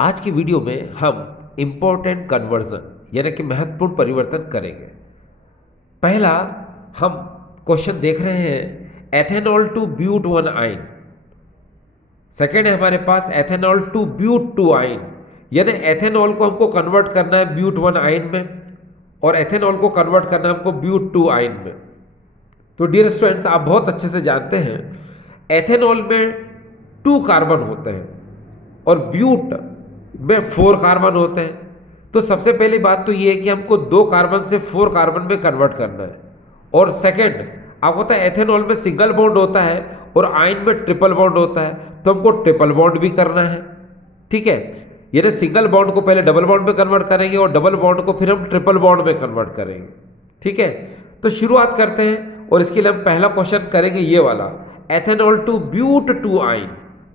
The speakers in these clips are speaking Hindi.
आज की वीडियो में हम इम्पोर्टेंट कन्वर्जन यानी कि महत्वपूर्ण परिवर्तन करेंगे। पहला हम क्वेश्चन देख रहे हैं ethanol to but one yne. Second है हमारे पास ethanol to but two yne, यानी एथेनॉल को हमको कन्वर्ट करना है ब्यूट वन आइन में और एथेनॉल को कन्वर्ट करना है हमको ब्यूट टू आइन में। तो डियर स्टूडेंट्स, आप बहुत अच्छे से जानते हैं एथेनॉल में 2 कार्बन होते हैं और ब्यूट में 4 कार्बन होते हैं। तो सबसे पहली बात तो ये है कि हमको 2 कार्बन से 4 कार्बन में कन्वर्ट करना है। और सेकंड, आपको पता है एथेनॉल में सिंगल बॉन्ड होता है और आयन में ट्रिपल बॉन्ड होता है, तो हमको ट्रिपल बॉन्ड भी करना है। ठीक है, यानी सिंगल बॉन्ड को पहले डबल बॉन्ड में कन्वर्ट करेंगे और डबल बॉन्ड को फिर हम ट्रिपल बॉन्ड में कन्वर्ट करेंगे। ठीक है, तो शुरुआत करते हैं और इसके लिए हम पहला क्वेश्चन करेंगे ये वाला, एथेनॉल टू ब्यूट टू आइन।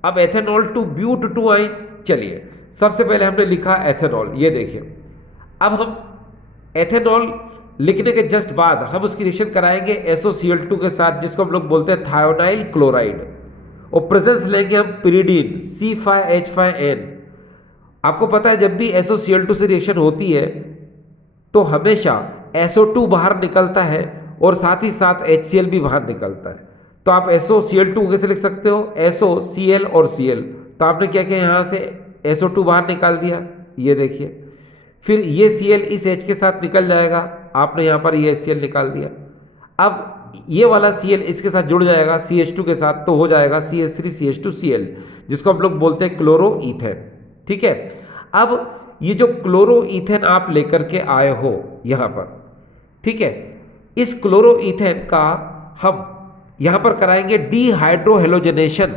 अब एथेनॉल टू ब्यूट टू आइन, चलिए सबसे पहले हमने लिखा एथेनॉल, ये देखिए। अब हम एथेनॉल लिखने के जस्ट बाद हम उसकी रिएक्शन कराएंगे SOCl2 के साथ, जिसको हम लोग बोलते हैं थायोनाइल क्लोराइड, और प्रेजेंस लेंगे हम पिरिडीन C5H5N। आपको पता है जब भी SOCl2 से रिएक्शन होती है तो हमेशा SO2 बाहर निकलता है और साथ ही साथ HCl भी बाहर निकलता है। तो आप SOCl2 कैसे लिख सकते हो, SOCl और Cl। तो आपने क्या किया, यहाँ से SO2 बाहर निकाल दिया, ये देखिए। फिर ये Cl इस H के साथ निकल जाएगा, आपने यहाँ पर ये HCl निकाल दिया। अब ये वाला Cl इसके साथ जुड़ जाएगा CH2 के साथ, तो हो जाएगा CH3CH2Cl, जिसको हम लोग बोलते हैं क्लोरो ईथेन। ठीक है, अब ये जो क्लोरो ईथेन आप लेकर के आए हो यहाँ पर, ठीक है, इस क्लोरो ईथेन का हम यहाँ पर कराएंगे डीहाइड्रोहेलोजनेशन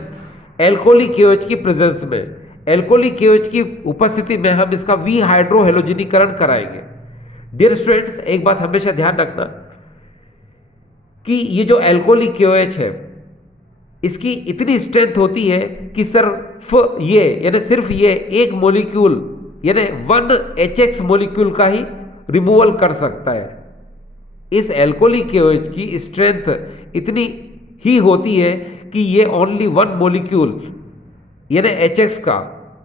एल्कोहलिक KOH की प्रेजेंस में। एल्कोहलिक KOH की उपस्थिति में हम इसका विहाइड्रोहेलोजनीकरण कराएंगे। डियर स्टूडेंट्स, एक बात हमेशा ध्यान रखना कि ये जो एल्कोहलिक KOH है इसकी इतनी स्ट्रेंथ होती है कि सिर्फ ये एक मॉलिक्यूल यानी 1HX मॉलिक्यूल का ही रिमूवल कर सकता है। इस एल्कोहलिक KOH की स्ट्रेंथ इतनी ही होती है कि ये ओनली 1 मॉलिक्यूल यानी HX का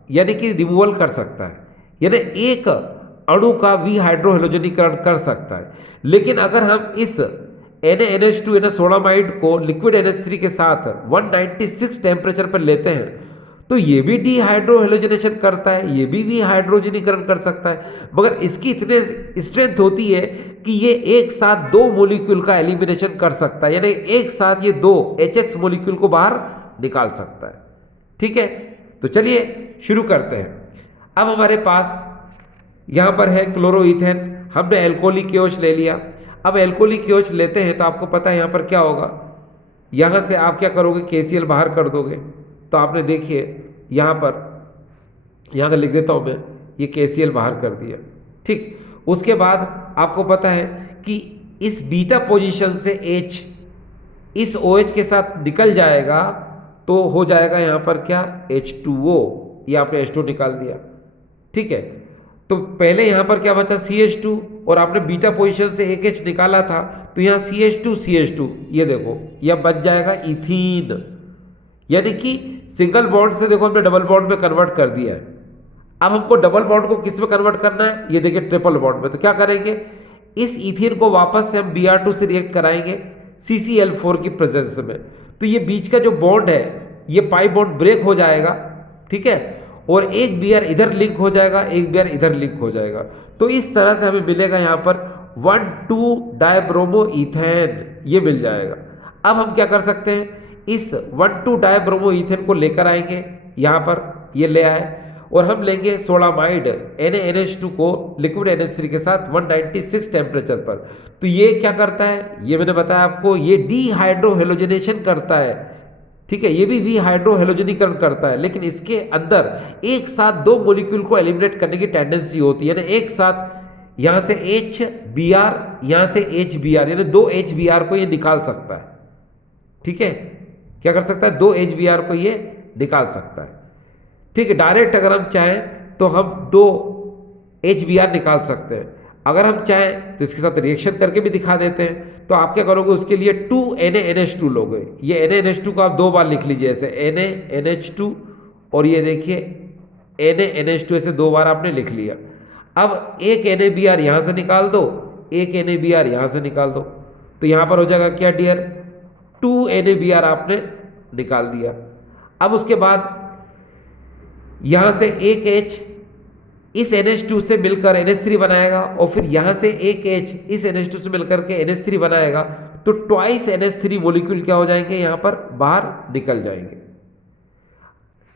यानी कि रिमूवल कर सकता है, यानी एक अणु का विहाइड्रोहेलोजनीकरण कर सकता है। लेकिन अगर हम इस NaNH2 यानी सोडामाइड को लिक्विड NH3 के साथ 196 टेम्परेचर पर लेते हैं तो ये भी डीहाइड्रोहेलोजनेशन करता है, ये भी विहाइड्रोजनीकरण कर सकता है, मगर इसकी इतने स्ट्रेंथ होती है कि ये एक साथ 2 मॉलिक्यूल का एलिमिनेशन कर सकता है, यानी एक साथ ये 2 HX मॉलिक्यूल को बाहर निकाल सकता है। ठीक है, तो चलिए शुरू करते हैं। अब हमारे पास यहाँ पर है क्लोरोईथेन, हमने एल्कोहलिक KOH ले लिया। अब एल्कोहलिक KOH लेते हैं तो आपको पता है यहाँ पर क्या होगा, यहाँ से आप क्या करोगे, KCl बाहर कर दोगे। तो आपने देखिए यहाँ का लिख देता हूँ मैं, ये KCl बाहर कर दिया। ठीक, उसके बाद आपको पता है कि इस बीटा पोजीशन से H इस OH के साथ निकल जाएगा तो हो जाएगा यहाँ पर क्या, H2O, ये आपने H2 निकाल दिया। ठीक है, तो पहले यहाँ पर क्या बचा, CH2, और आपने बीटा पोजीशन से एक H निकाला था तो यहाँ CH2 ये देखो यह बन जाएगा इथीन, यानी कि सिंगल बॉन्ड से देखो हमने डबल बॉन्ड में कन्वर्ट कर दिया है। अब हमको डबल बॉन्ड को किस में कन्वर्ट करना है, ये देखिए ट्रिपल बॉन्ड में। तो क्या करेंगे, इस इथीन को वापस से हम Br2 से रिएक्ट कराएंगे CCl4 की प्रेजेंस में। तो ये बीच का जो बॉन्ड है ये पाई बॉन्ड ब्रेक हो जाएगा। ठीक है, और एक Br इधर लिंक हो जाएगा, एक Br इधर लिंक हो जाएगा। तो इस तरह से हमें मिलेगा यहाँ पर 1,2 डायब्रोमो ईथेन, ये मिल जाएगा। अब हम क्या कर सकते हैं, इस 1,2 डायब्रोमो ईथेन को लेकर आएंगे यहाँ पर, ये ले आए, और हम लेंगे सोडामाइड NaNH2 को लिक्विड NH3 के साथ 196 टेम्परेचर पर। तो ये क्या करता है, ये मैंने बताया आपको, ये डीहाइड्रोहेलोजनेशन करता है। ठीक है, ये भी विहाइड्रोहेलोजनीकरण करता है, लेकिन इसके अंदर एक साथ 2 मॉलिक्यूल को एलिमिनेट करने की टेंडेंसी होती है, यानी एक साथ यहाँ से HBr, यहाँ से HBr, यानी 2 HBr को ये निकाल सकता है। ठीक है, क्या कर सकता है, 2 HBr को ये निकाल सकता है। ठीक है, डायरेक्ट अगर हम चाहें तो हम 2 HBr निकाल सकते हैं, अगर हम चाहें तो इसके साथ रिएक्शन करके भी दिखा देते हैं। तो आप क्या करोगे, उसके लिए 2NaNH2 लोगे। ये NaNH2 को आप 2 बार लिख लीजिए, ऐसे NaNH2, और ये देखिए NaNH2 ऐसे 2 बार आपने लिख लिया। अब एक NaBr यहाँ से निकाल दो, एक NaBr यहाँ से निकाल दो, तो यहाँ पर हो जाएगा क्या डियर, 2 NaBr आपने निकाल दिया। अब उसके बाद यहाँ से एक H इस NH2 से मिलकर NH3 बनाएगा, और फिर यहाँ से एक H इस NH2 से मिलकर के NH3 बनाएगा, तो ट्वाइस NH3 मोलिक्यूल क्या हो जाएंगे, यहाँ पर बाहर निकल जाएंगे।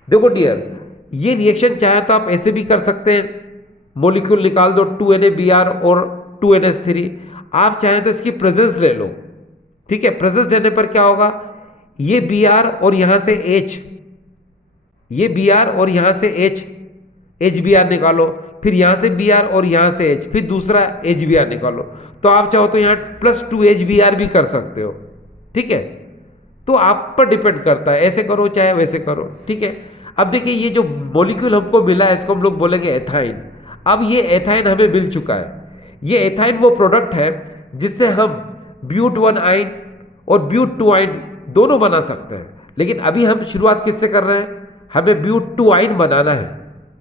देखो डियर, ये रिएक्शन चाहे तो आप ऐसे भी कर सकते हैं, मोलिक्यूल निकाल दो 2 NaBr और 2 NH3। आप चाहें तो इसकी प्रेजेंस ले लो, ठीक है। प्रेजेंस लेने पर क्या होगा, ये Br और यहाँ से H, ये Br और यहाँ से H, HBr निकालो, फिर यहाँ से Br और यहाँ से H, फिर दूसरा HBr निकालो। तो आप चाहो तो यहाँ +2 HBr भी कर सकते हो, ठीक है। तो आप पर डिपेंड करता है, ऐसे करो चाहे वैसे करो, ठीक है। अब देखिए, ये जो मॉलिक्यूल हमको मिला है इसको हम लोग बोलेंगे एथाइन। अब ये एथाइन हमें मिल चुका है। ये एथाइन वो प्रोडक्ट है जिससे हम ब्यूट-1 आइन और ब्यूट-2 आइन दोनों बना सकते हैं। लेकिन अभी हम शुरुआत किससे कर रहे हैं, हमें ब्यूट-2 आइन बनाना है,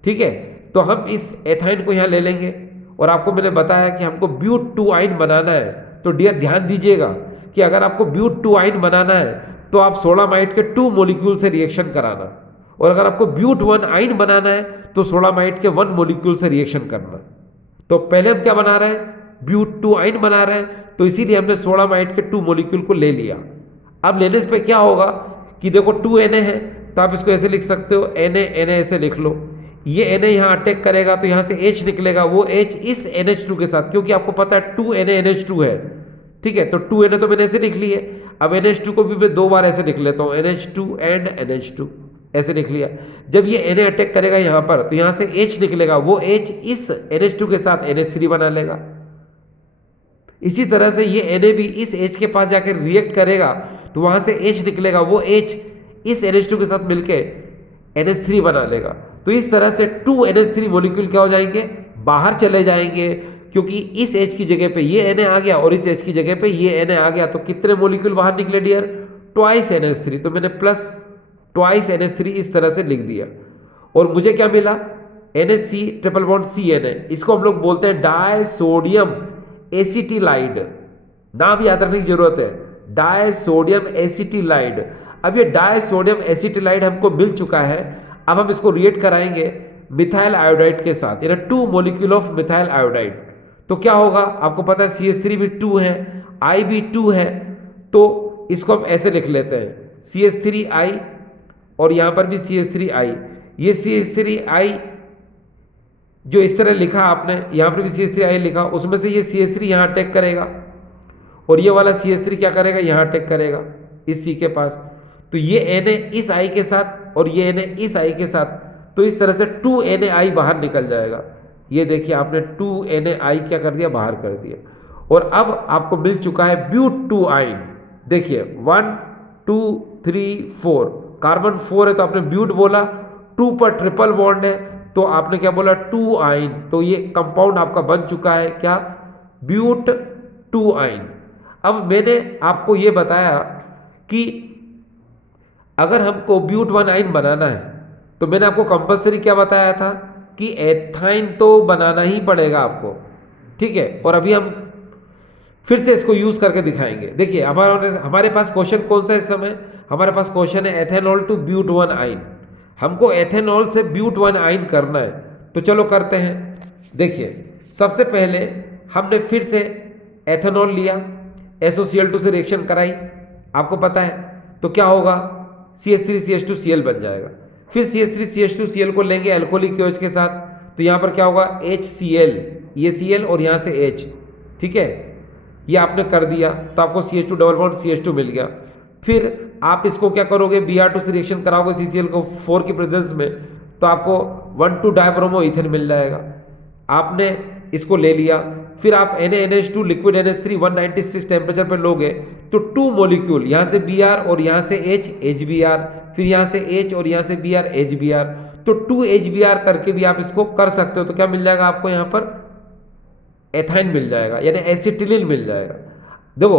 ठीक है। तो हम इस एथाइन को यहाँ ले लेंगे, और आपको मैंने बताया कि हमको ब्यूट-2 आइन बनाना है। तो डियर ध्यान दीजिएगा कि अगर आपको ब्यूट-2 आइन बनाना है तो आप सोलामाइड के 2 मॉलिक्यूल से रिएक्शन कराना, और अगर आपको ब्यूट-1 आइन बनाना है तो सोलामाइड के 1 मॉलिक्यूल से रिएक्शन करना। तो पहले हम क्या बना रहे हैं, ब्यूट-2 आइन बना रहे हैं, तो इसीलिए हमने सोलामाइड के 2 मॉलिक्यूल को ले लिया। अब लेने पे क्या होगा कि देखो 2 Na है, तो आप इसको ऐसे लिख सकते हो, Na ऐसे लिख लो। ये Na यहाँ अटैक करेगा तो यहाँ से H निकलेगा, वो H इस NH2 के साथ, क्योंकि आपको पता है 2 NaNH2 है, ठीक है। तो 2 Na तो मैंने ऐसे लिख लिए। अब NH2 को भी मैं 2 बार ऐसे लिख लेता हूँ, NH2 एंड NH2 ऐसे लिख लिया। जब ये Na अटैक करेगा यहाँ पर, तो यहाँ से H निकलेगा, वो H इस NH2 के साथ NH3 बना लेगा। इसी तरह से ये Na भी इस H के पास जाकर रिएक्ट करेगा, तो वहाँ से H निकलेगा, वो H इस NH2 के साथ मिलके NH3 बना लेगा। तो इस तरह से 2 NH3 मॉलिक्यूल क्या हो जाएंगे, बाहर चले जाएंगे, क्योंकि इस H की जगह पे ये Na आ गया और इस H की जगह पे ये Na आ गया। तो कितने मॉलिक्यूल बाहर निकले डियर, ट्वाइस NH3। तो मैंने प्लस ट्वाइस NH3 इस तरह से लिख दिया, और मुझे क्या मिला, NHC ट्रिपल बॉन्ड CNA। इसको हम लोग बोलते हैं डायसोडियम एसिटिलाइड, नाम याद रखने की जरूरत है, डायसोडियम एसिटिलाइड। अब ये डायसोडियम एसिटिलाइड हमको मिल चुका है। अब हम इसको रिएक्ट कराएंगे मिथाइल आयोडाइड के साथ, यानी 2 मॉलिक्यूल ऑफ मिथाइल आयोडाइड। तो क्या होगा, आपको पता है CH3 भी 2 है, I भी 2 है, तो इसको हम ऐसे लिख लेते हैं CH3I, और यहाँ पर भी CH3I। ये CH3I जो इस तरह लिखा आपने, यहाँ पर भी CH3I लिखा, उसमें से ये CH3 यहाँ अटैक करेगा, और ये वाला CH3 क्या करेगा, यहाँ अटैक करेगा इस C के पास। तो ये Na इस I के साथ और ये Na इस I के साथ, तो इस तरह से 2 NaI बाहर निकल जाएगा। ये देखिए आपने 2 NaI क्या कर दिया, बाहर कर दिया। और अब आपको मिल चुका है ब्यूट-2 आइन। देखिए 1 2 3 4, कार्बन 4 है तो आपने ब्यूट बोला, 2 पर ट्रिपल बॉन्ड है तो आपने क्या बोला, 2 आइन। तो ये कंपाउंड आपका बन चुका है क्या, ब्यूट-2 आइन। अब मैंने आपको ये बताया कि अगर हमको ब्यूट-1 आइन बनाना है तो मैंने आपको कंपलसरी क्या बताया था कि एथाइन तो बनाना ही पड़ेगा आपको, ठीक है। और अभी हम फिर से इसको यूज करके दिखाएंगे। देखिए हमारे पास क्वेश्चन कौन सा है इस समय, हमारे पास क्वेश्चन है एथेनॉल टू ब्यूट-1 आइन। हमको एथेनॉल से ब्यूट-1 आइन करना है, तो चलो करते हैं। देखिए सबसे पहले हमने फिर से एथेनॉल लिया, SOCl2 से रिएक्शन कराई, आपको पता है, तो क्या होगा, CH3CH2Cl बन जाएगा। फिर CH3CH2Cl को लेंगे अल्कोहलिक OH के साथ, तो यहाँ पर क्या होगा, HCl, ये Cl और यहाँ से H, ठीक है। ये आपने कर दिया तो आपको CH2 डबल बॉन्ड CH2 मिल गया। फिर आप इसको क्या करोगे, Br2 से रिएक्शन कराओगे CCl को 4 की प्रेजेंस में, तो आपको 1,2 डायब्रोमो इथेन मिल जाएगा। आपने इसको ले लिया, फिर आप NaNH2 लिक्विड NH3 196 टेम्परेचर पर लोगे, तो 2 मॉलिक्यूल यहाँ से Br और यहाँ से H HBr, फिर यहाँ से H और यहाँ से Br HBr, तो 2 HBr करके भी आप इसको कर सकते हो। तो क्या मिल जाएगा आपको, यहाँ पर एथाइन मिल जाएगा, यानी एसिटिलिन मिल जाएगा। देखो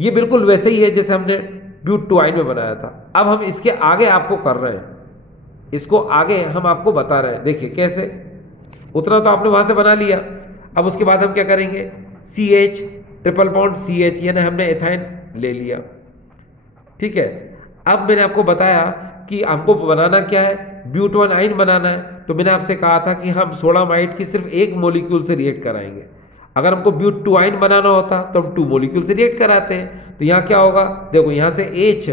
ये बिल्कुल वैसे ही है जैसे हमने ब्यूट-2 आइन में बनाया था। अब हम इसके आगे आपको कर रहे हैं, इसको आगे हम आपको बता रहे हैं, देखिए कैसे। उतना तो आपने वहाँ से बना लिया। अब उसके बाद हम क्या करेंगे, CH ट्रिपल बॉन्ड CH, यानी हमने एथाइन ले लिया। ठीक है, अब मैंने आपको बताया कि हमको बनाना क्या है, ब्यूट 1 आइन बनाना है। तो मैंने आपसे कहा था कि हम सोडामाइड की सिर्फ एक मोलिक्यूल से रिएक्ट कराएंगे। अगर हमको ब्यूट 2 आइन बनाना होता तो हम 2 मोलिक्यूल से रिएक्ट कराते हैं। तो यहाँ क्या होगा, देखो यहाँ से H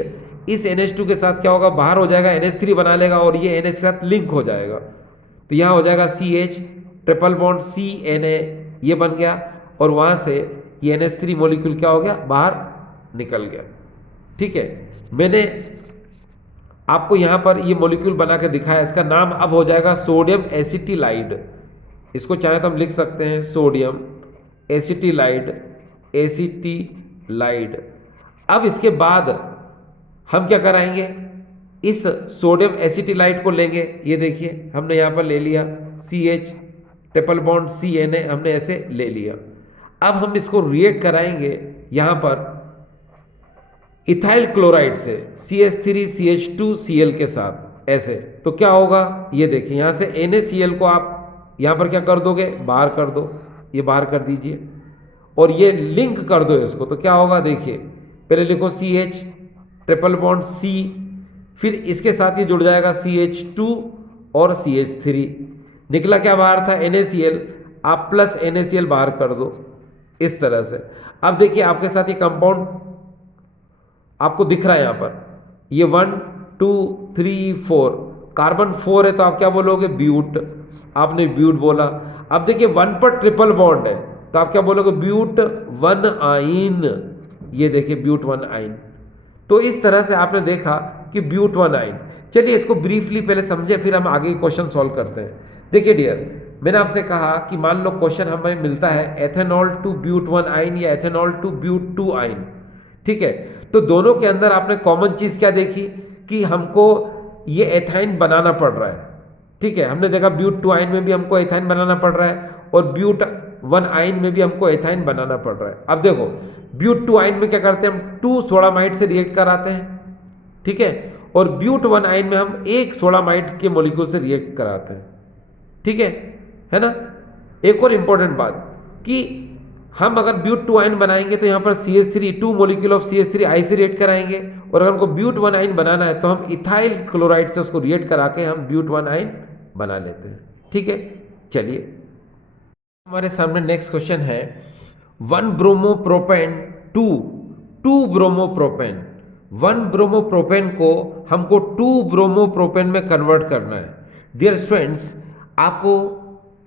इस NH2 के साथ क्या होगा, बाहर हो जाएगा, NH3 बना लेगा और ये NH के साथ लिंक हो जाएगा। तो यहाँ हो जाएगा CH ट्रिपल बॉन्ड CNA, ये बन गया, और वहाँ से ये NH3 मोलिक्यूल क्या हो गया, बाहर निकल गया। ठीक है, मैंने आपको यहाँ पर ये मॉलिक्यूल बना के दिखाया। इसका नाम अब हो जाएगा सोडियम एसिटिलाइड। इसको चाहे तो हम लिख सकते हैं सोडियम एसिटिलाइड, एसिटिलाइड। अब इसके बाद हम क्या कराएंगे, इस सोडियम एसिटिलाइड को लेंगे। ये देखिए हमने यहाँ पर ले लिया CH ट्रिपल बॉन्ड CNA, हमने ऐसे ले लिया। अब हम इसको रिएक्ट कराएंगे यहाँ पर इथाइल क्लोराइड से CH3CH2Cl के साथ, ऐसे। तो क्या होगा, ये देखिए यहाँ से NaCl को आप यहाँ पर क्या कर दोगे, बाहर कर दो, ये बाहर कर दीजिए और ये लिंक कर दो इसको। तो क्या होगा, देखिए पहले लिखो CH ट्रिपल बॉन्ड C, फिर इसके साथ ये जुड़ जाएगा CH2 और CH3। निकला क्या बाहर था, NaCl, आप प्लस NaCl बाहर कर दो इस तरह से। अब देखिए आपके साथ ये कंपाउंड आपको दिख रहा है यहाँ पर, ये 1 2 3 4 कार्बन 4 है, तो आप क्या बोलोगे, ब्यूट। आपने ब्यूट बोला। अब देखिए 1 पर ट्रिपल बॉन्ड है, तो आप क्या बोलोगे, ब्यूट 1 आइन। ये देखिए ब्यूट 1 आइन। तो इस तरह से आपने देखा कि ब्यूट 1 आइन। चलिए इसको ब्रीफली पहले समझे, फिर हम आगे क्वेश्चन सॉल्व करते हैं। देखिए डियर, मैंने आपसे कहा कि मान लो क्वेश्चन हमें मिलता है एथेनॉल टू ब्यूट 1 आइन या एथेनॉल टू ब्यूट 2 आइन। ठीक है, तो दोनों के अंदर आपने कॉमन चीज क्या देखी कि हमको ये एथाइन बनाना पड़ रहा है। ठीक है, हमने देखा ब्यूट 2 आइन में भी हमको एथाइन बनाना पड़ रहा है और ब्यूट 1 आइन में भी हमको एथाइन बनाना पड़ रहा है। अब देखो ब्यूट 2 आइन में क्या करते हैं, हम 2 सोडामाइड से रिएक्ट कराते हैं। ठीक है, और ब्यूट 1 आइन में हम एक सोडामाइड के मॉलिक्यूल से रिएक्ट कराते हैं। ठीक है ना। एक और इंपॉर्टेंट बात कि हम अगर ब्यूट 2 आइन बनाएंगे तो यहाँ पर CH3 2 मोलिक्यूल ऑफ CH3I से रिएक्ट कराएंगे, और अगर हमको ब्यूट 1 आइन बनाना है तो हम इथाइल क्लोराइड से उसको रिएक्ट करा के हम ब्यूट 1 आइन बना लेते हैं। ठीक है, चलिए हमारे सामने नेक्स्ट क्वेश्चन है 1 ब्रोमोप्रोपेन टू 2 ब्रोमोप्रोपेन। 1 ब्रोमोप्रोपेन को हमको 2 ब्रोमोप्रोपेन में कन्वर्ट करना है। डियर स्टूडेंट्स, आपको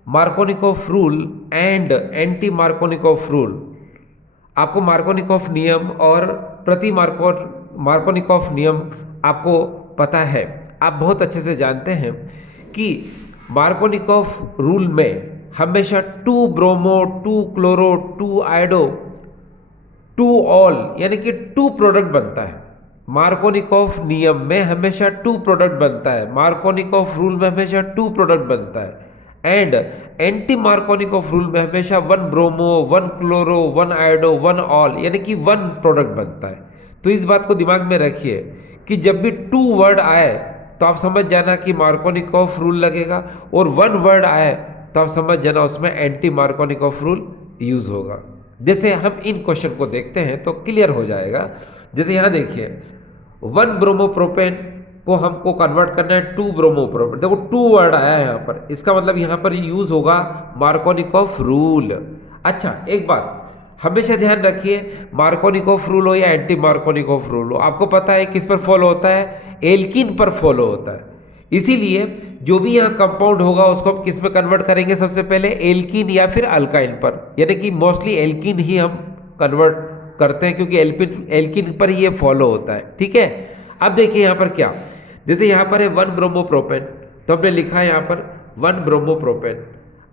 Markovnikov rule and anti Markovnikov rule, आपको मार्कोनिकॉफ नियम और प्रति मार्कोनिकॉफ नियम आपको पता है। आप बहुत अच्छे से जानते हैं कि मार्कोनिकॉफ रूल में हमेशा 2 ब्रोमो 2 क्लोरो 2 आयोडो 2 ऑल यानी कि 2 प्रोडक्ट बनता है। मार्कोनिकॉफ नियम में हमेशा 2 प्रोडक्ट बनता है, मार्कोनिकॉफ रूल में हमेशा 2 प्रोडक्ट बनता है, एंड एंटी मार्कोनिकॉफ रूल में हमेशा 1 ब्रोमो 1 क्लोरो 1 आयोडो 1 ऑल यानी कि 1 प्रोडक्ट बनता है। तो इस बात को दिमाग में रखिए कि जब भी 2 वर्ड आए तो आप समझ जाना कि मार्कोनिकॉफ रूल लगेगा, और 1 वर्ड आए तो आप समझ जाना उसमें एंटी मार्कोनिकॉफ रूल यूज होगा। जैसे हम इन क्वेश्चन को देखते हैं तो क्लियर हो जाएगा। जैसे यहाँ देखिए 1 ब्रोमोप्रोपेन को हमको कन्वर्ट करना है 2 ब्रोमोप्रोपेन। देखो 2 वर्ड आया है यहाँ पर, इसका मतलब यहाँ पर यूज होगा मार्कोनिकॉफ रूल। अच्छा एक बात हमेशा ध्यान रखिए, मार्कोनिकॉफ रूल हो या एंटी मार्कोनिकॉफ रूल हो, आपको पता है किस पर फॉलो होता है, एल्कीन पर फॉलो होता है। इसीलिए जो भी यहाँ कंपाउंड होगा उसको हम किस में कन्वर्ट करेंगे, सबसे पहले एल्कीन या फिर अल्काइन पर, यानी कि मोस्टली एल्कीन ही हम कन्वर्ट करते हैं क्योंकि एल्कीन पर ये फॉलो होता है। ठीक है, अब देखिए यहाँ पर क्या, जैसे यहाँ पर है 1 ब्रोमोप्रोपेन, तो हमने लिखा है यहाँ पर 1 ब्रोमोप्रोपेन।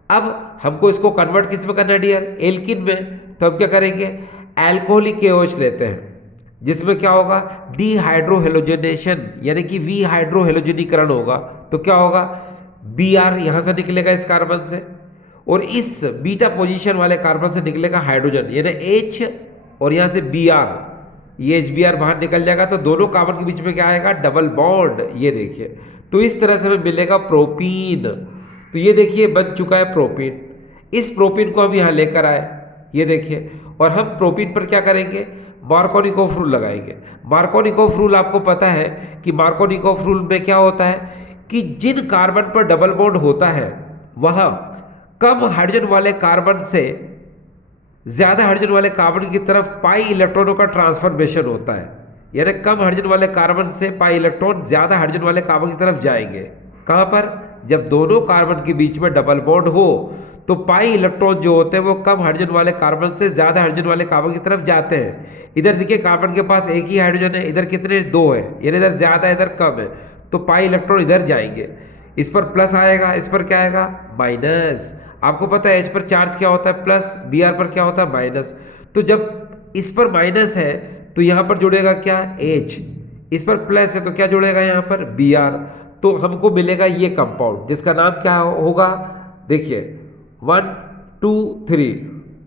अब हमको इसको कन्वर्ट किस में करना है डियर, एल्कीन में। तो हम क्या करेंगे, अल्कोहलिक KOH लेते हैं जिसमें क्या होगा, डिहाइड्रोहेलोजनेशन यानी कि वी हाइड्रोहेलोजनीकरण होगा। तो क्या होगा, Br यहाँ से निकलेगा इस कार्बन से, और इस बीटा पोजीशन वाले कार्बन से निकलेगा हाइड्रोजन यानी H, और यहाँ से Br, ये HBr बाहर निकल जाएगा। तो दोनों कार्बन के बीच में क्या आएगा, डबल बॉन्ड। ये देखिए तो इस तरह से हमें मिलेगा प्रोपीन। तो ये देखिए बन चुका है प्रोपीन। इस प्रोपीन को हम यहाँ लेकर आए, ये देखिए, और हम प्रोपीन पर क्या करेंगे, मार्कोनिकोफ रूल लगाएंगे। मार्कोनिकोफ रूल आपको पता है कि मार्कोनिकोफ रूल में क्या होता है कि जिन कार्बन पर डबल बॉन्ड होता है वहाँ कम हाइड्रोजन वाले कार्बन से ज़्यादा हाइड्रोजन वाले कार्बन की तरफ पाई इलेक्ट्रॉनों का ट्रांसफॉर्मेशन होता है। यानी कम हाइड्रोजन वाले कार्बन से पाई इलेक्ट्रॉन ज़्यादा हाइड्रोजन वाले कार्बन की तरफ जाएंगे। कहाँ पर, जब दोनों कार्बन के बीच में डबल बॉन्ड हो तो पाई इलेक्ट्रॉन जो होते हैं वो कम हाइड्रोजन वाले कार्बन से ज़्यादा हाइड्रोजन वाले कार्बन की तरफ जाते हैं। इधर देखिए कार्बन के पास एक ही हाइड्रोजन है, इधर कितने, दो है, यानी इधर ज़्यादा इधर कम है, तो पाई इलेक्ट्रॉन इधर जाएंगे। इस पर प्लस आएगा, इस पर क्या आएगा, माइनस। आपको पता है एच पर चार्ज क्या होता है प्लस, बी आर पर क्या होता है माइनस। तो जब इस पर माइनस है तो यहाँ पर जुड़ेगा क्या, एच, इस पर प्लस है तो क्या जुड़ेगा यहाँ पर, बी आर। तो हमको मिलेगा ये कंपाउंड जिसका नाम क्या होगा, देखिए 1 2 3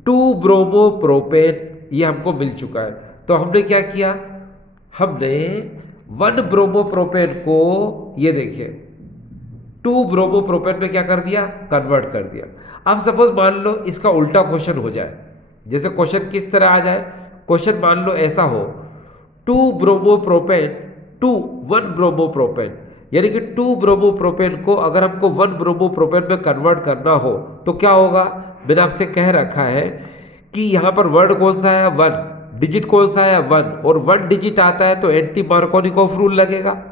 2 ब्रोमो प्रोपेन, ये हमको मिल चुका है। तो हमने क्या किया, हमने 1 ब्रोमो प्रोपेन को ये देखिए 2 ब्रोमो प्रोपेन में क्या कर दिया, कन्वर्ट कर दिया। अब सपोज मान लो इसका उल्टा क्वेश्चन हो जाए, जैसे क्वेश्चन किस तरह आ जाए, क्वेश्चन मान लो ऐसा हो 2 bromo propane two 1 bromo propane, यानी कि 2 ब्रोमो प्रोपेन को अगर हमको 1 ब्रोमो प्रोपेन में कन्वर्ट करना हो तो क्या होगा। मैंने आपसे कह रखा है कि यहाँ पर वर्ड कौन सा है, 1, डिजिट कौन सा है, 1, और 1 डिजिट आता है तो एंटी मार्कोनिकोफ रूल लगेगा,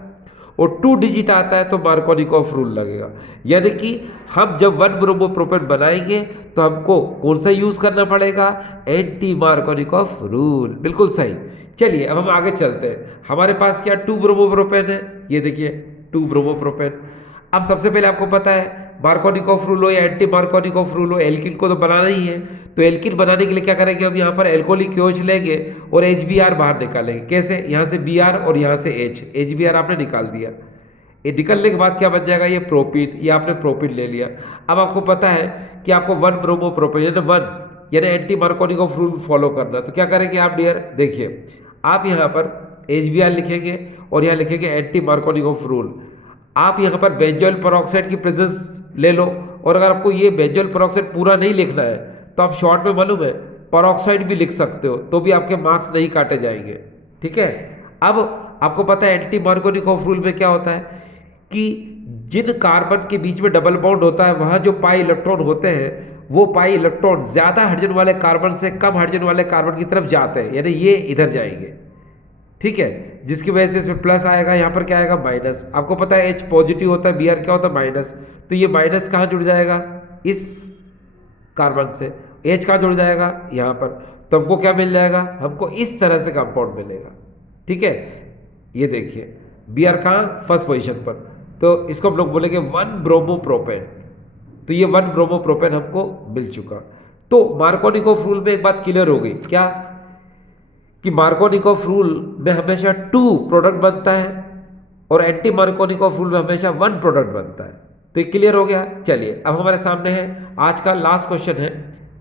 और 2 डिजिट आता है तो मार्कोनिकोफ रूल लगेगा। यानी कि हम जब 1 ब्रोमो प्रोपेन बनाएंगे तो हमको कौन सा यूज करना पड़ेगा, एंटी मार्कोनिकोफ रूल। बिल्कुल सही। चलिए अब हम आगे चलते हैं। हमारे पास क्या 2 ब्रोमो प्रोपेन है, ये देखिए 2 ब्रोमो प्रोपेन। अब सबसे पहले आपको पता है मार्कोनिकोफ रूल हो या एंटी मार्कोनिकोफ रूल हो, एल्किन को तो बनाना ही है। तो एल्किन बनाने के लिए क्या करेंगे, हम यहाँ पर एल्कोहलिक OH लेंगे और HBr बाहर निकालेंगे। कैसे, यहाँ से Br और यहाँ से H, HBr आपने निकाल दिया। ये निकलने के बाद क्या बन जाएगा, ये प्रोपीन, ये आपने प्रोपीन ले लिया। अब आपको पता है कि आपको 1 ब्रोमो प्रोपेन यानी 1 यानी एंटी मार्कोनिकोफ रूल फॉलो करना, तो क्या करेंगे आप डियर, देखिए आप यहाँ पर HBr लिखेंगे और यहाँ लिखेंगे एंटी मार्कोनिकोफ रूल। आप यहाँ पर बेंजोइल पेरोक्साइड की प्रेजेंस ले लो, और अगर आपको ये बेंजोइल पेरोक्साइड पूरा नहीं लिखना है तो आप शॉर्ट में मालूम है पेरोक्साइड भी लिख सकते हो, तो भी आपके मार्क्स नहीं काटे जाएंगे। ठीक है। अब आपको पता है एंटी मार्कोनिकोफ रूल में क्या होता है कि जिन कार्बन के बीच में डबल बॉन्ड होता है वहाँ जो पाई इलेक्ट्रॉन होते हैं वो पाई इलेक्ट्रॉन ज़्यादा हाइड्रोजन वाले कार्बन से कम हाइड्रोजन वाले कार्बन की तरफ जाते हैं, यानी ये इधर जाएंगे। ठीक है, जिसकी वजह से इसमें प्लस आएगा, यहाँ पर क्या आएगा, माइनस। आपको पता है H पॉजिटिव होता है, Br क्या होता है, माइनस। तो ये माइनस कहाँ जुड़ जाएगा, इस कार्बन से। H कहाँ जुड़ जाएगा, यहाँ पर। तो हमको क्या मिल जाएगा, हमको इस तरह से कंपाउंड मिलेगा। ठीक है, ये देखिए Br कहाँ, फर्स्ट पोजीशन पर, तो इसको हम लोग बोलेंगे 1 ब्रोमो प्रोपेन। तो ये 1 ब्रोमो प्रोपेन हमको मिल चुका। तो मार्कोनिकोफ रूल में एक बात क्लियर हो गई, क्या कि मार्कोनिकोफ रूल में हमेशा 2 प्रोडक्ट बनता है और एंटी मार्कोनिकोफ रूल में हमेशा 1 प्रोडक्ट बनता है। तो ये क्लियर हो गया। चलिए अब हमारे सामने है आज का लास्ट क्वेश्चन है।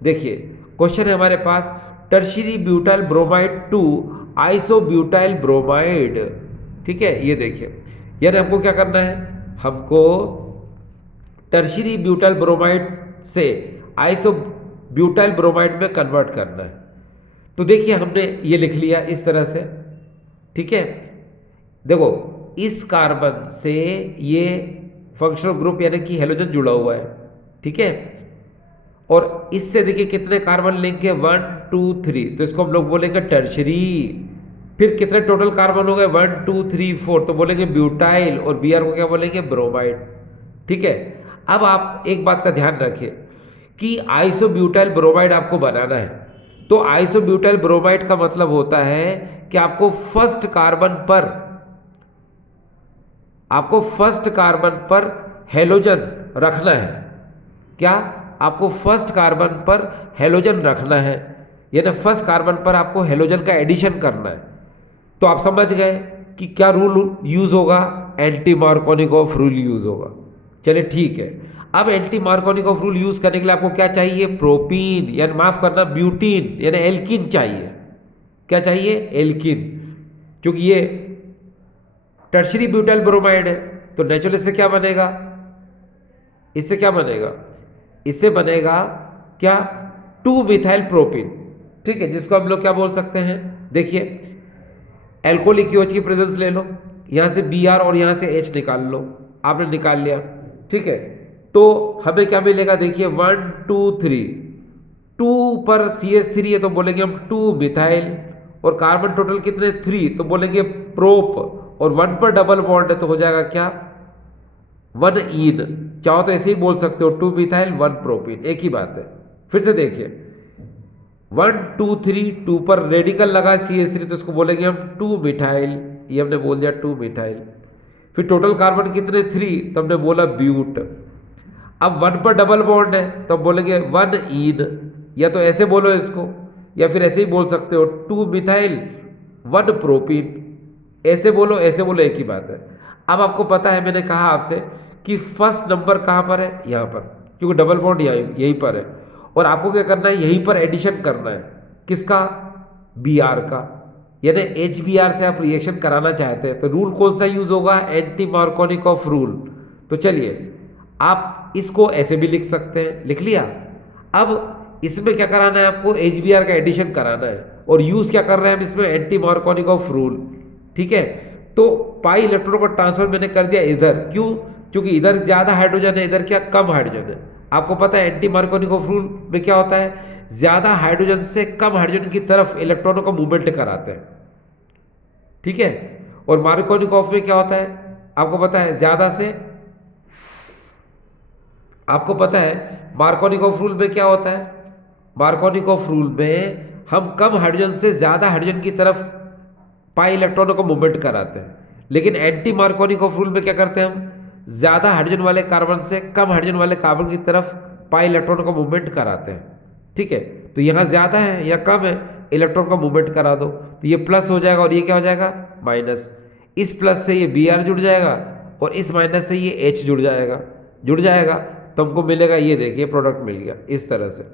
देखिए क्वेश्चन है हमारे पास tertiary butyl bromide to isobutyl bromide. ठीक है, ये देखिए यानी हमको क्या करना है, हमको टर्शियरी ब्यूटाइल ब्रोमाइड से आइसोब्यूटाइल ब्रोमाइड में कन्वर्ट करना है। तो देखिए हमने ये लिख लिया इस तरह से। ठीक है, देखो इस कार्बन से ये फंक्शनल ग्रुप यानी कि हेलोजन जुड़ा हुआ है। ठीक है, और इससे देखिए कितने कार्बन लिंक है, 1 2 3, तो इसको हम लोग बोलेंगे टर्शरी। फिर कितने टोटल कार्बन हो गए, 1 2 3 4, तो बोलेंगे ब्यूटाइल, और Br को क्या बोलेंगे, ब्रोमाइड। ठीक है, अब आप एक बात का ध्यान रखिए कि आइसोब्यूटाइल ब्रोमाइड आपको बनाना है। तो आइसोब्यूटाइल ब्रोमाइड का मतलब होता है कि आपको फर्स्ट कार्बन पर हेलोजन रखना है। क्या, आपको फर्स्ट कार्बन पर हेलोजन रखना है, यानी फर्स्ट कार्बन पर आपको हेलोजन का एडिशन करना है। तो आप समझ गए कि क्या रूल यूज होगा, एंटी मार्कोनिकोफ रूल यूज होगा। चलिए ठीक है, अब एंटी मार्कोनिकोफ रूल यूज करने के लिए आपको क्या चाहिए, प्रोपीन, यानी माफ करना ब्यूटीन यानी एल्किन चाहिए। क्या चाहिए, एल्किन, क्योंकि ये टर्शरी ब्यूटाइल ब्रोमाइड है। तो नेचुरल इससे क्या बनेगा, इससे क्या बनेगा, इससे बनेगा क्या, 2 मिथाइल प्रोपीन। ठीक है, जिसको हम लोग क्या बोल सकते हैं, देखिए एल्कोहल EQH की प्रेजेंस ले लो, यहाँ से Br और यहाँ से H निकाल लो, आपने निकाल लिया। ठीक है, तो हमें क्या मिलेगा, देखिए 1 2 3, 2 पर CH3 है तो बोलेंगे हम 2 मिथाइल, और कार्बन टोटल कितने 3 तो बोलेंगे प्रोप, और 1 पर डबल बॉन्ड है तो हो जाएगा क्या 1 ईन। चाहो तो ऐसे ही बोल सकते हो 2 मिथाइल 1 प्रोपीन, एक ही बात है। फिर से देखिए 1 2 3, 2 पर रेडिकल लगा CH3 तो इसको बोलेंगे हम 2 मिथाइल, ये हमने बोल दिया 2 मिथाइल। फिर टोटल कार्बन कितने 3 तो हमने बोला ब्यूट। अब 1 पर डबल बॉन्ड है तो हम बोलेंगे 1 ईन, या तो ऐसे बोलो इसको, या फिर ऐसे ही बोल सकते हो 2 मिथाइल 1 प्रोपीन, ऐसे बोलो ऐसे बोलो, एक ही बात है। अब आपको पता है मैंने कहा आपसे कि फर्स्ट नंबर कहाँ पर है, यहाँ पर, क्योंकि डबल बॉन्ड यहीं पर है, और आपको क्या करना है, यहीं पर एडिशन करना है, किसका, Br का, यानी HBr से आप रिएक्शन कराना चाहते हैं तो रूल कौन सा यूज होगा, एंटी मार्कोनिकॉफ रूल। तो चलिए आप इसको ऐसे भी लिख सकते हैं, लिख लिया। अब इसमें क्या कराना है आपको, HBr का एडिशन कराना है, और यूज क्या कर रहे हैं हम इसमें, एंटी मार्कोनिकॉफ रूल। ठीक है, तो पाई इलेक्ट्रॉन का ट्रांसफर मैंने कर दिया इधर, क्यों, क्योंकि इधर ज्यादा हाइड्रोजन है, इधर क्या कम हाइड्रोजन है। आपको पता है एंटी मार्कोनिकॉफ रूल में क्या होता है, ज्यादा हाइड्रोजन से कम हाइड्रोजन की तरफ इलेक्ट्रॉनों का मूवमेंट कराते हैं। ठीक है, और मार्कोनिकॉफ में क्या होता है, आपको पता है ज्यादा से, आपको पता है मार्कोनिकॉफ रूल में क्या होता है, मार्कोनिकॉफ रूल में हम कम हाइड्रोजन से ज्यादा हाइड्रोजन की तरफ पाई इलेक्ट्रॉनों का मूवमेंट कराते हैं, लेकिन एंटी मार्कोनिकॉफ रूल में क्या करते हैं हम, ज्यादा हाइड्रोजन वाले कार्बन से कम हाइड्रोजन वाले कार्बन की तरफ पाई इलेक्ट्रॉनों का मूवमेंट कराते हैं। ठीक है, तो यहाँ ज्यादा है या कम है, इलेक्ट्रॉन का मूवमेंट करा दो, तो ये प्लस हो जाएगा और ये क्या हो जाएगा माइनस। इस प्लस से ये Br जुड़ जाएगा और इस माइनस से ये H जुड़ जाएगा तो हमको मिलेगा, ये देखिए प्रोडक्ट मिल गया इस तरह से।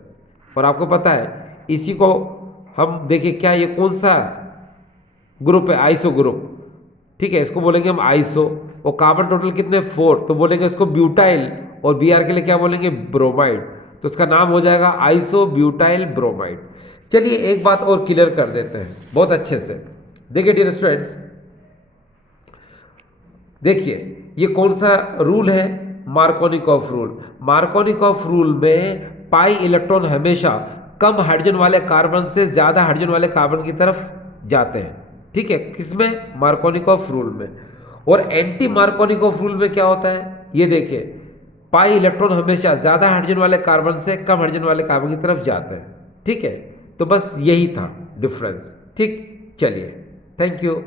और आपको पता है इसी को हम देखिए क्या, ये कौन सा ग्रुप है, आइसो ग्रुप। ठीक है, इसको बोलेंगे हम आइसो, और कार्बन टोटल कितने 4 तो बोलेंगे इसको ब्यूटाइल, और Br के लिए क्या बोलेंगे ब्रोमाइड, तो इसका नाम हो जाएगा आइसो ब्यूटाइल ब्रोमाइड। चलिए एक बात और क्लियर कर देते हैं बहुत अच्छे से, देखिए डियर स्टूडेंट्स, देखिए ये कौन सा रूल है, मार्कोनिकॉफ रूल। मार्कोनिकॉफ रूल में पाई इलेक्ट्रॉन हमेशा कम हाइड्रोजन वाले कार्बन से ज्यादा हाइड्रोजन वाले कार्बन की तरफ जाते हैं। ठीक है, किसमें, मार्कोनिकॉफ रूल में। और एंटी मार्कोनिकॉफ रूल में क्या होता है, ये देखिए पाई इलेक्ट्रॉन हमेशा ज्यादा हाइड्रोजन वाले कार्बन से कम हाइड्रोजन वाले कार्बन की तरफ जाते हैं। ठीक है, तो बस यही था डिफरेंस। ठीक, चलिए थैंक यू।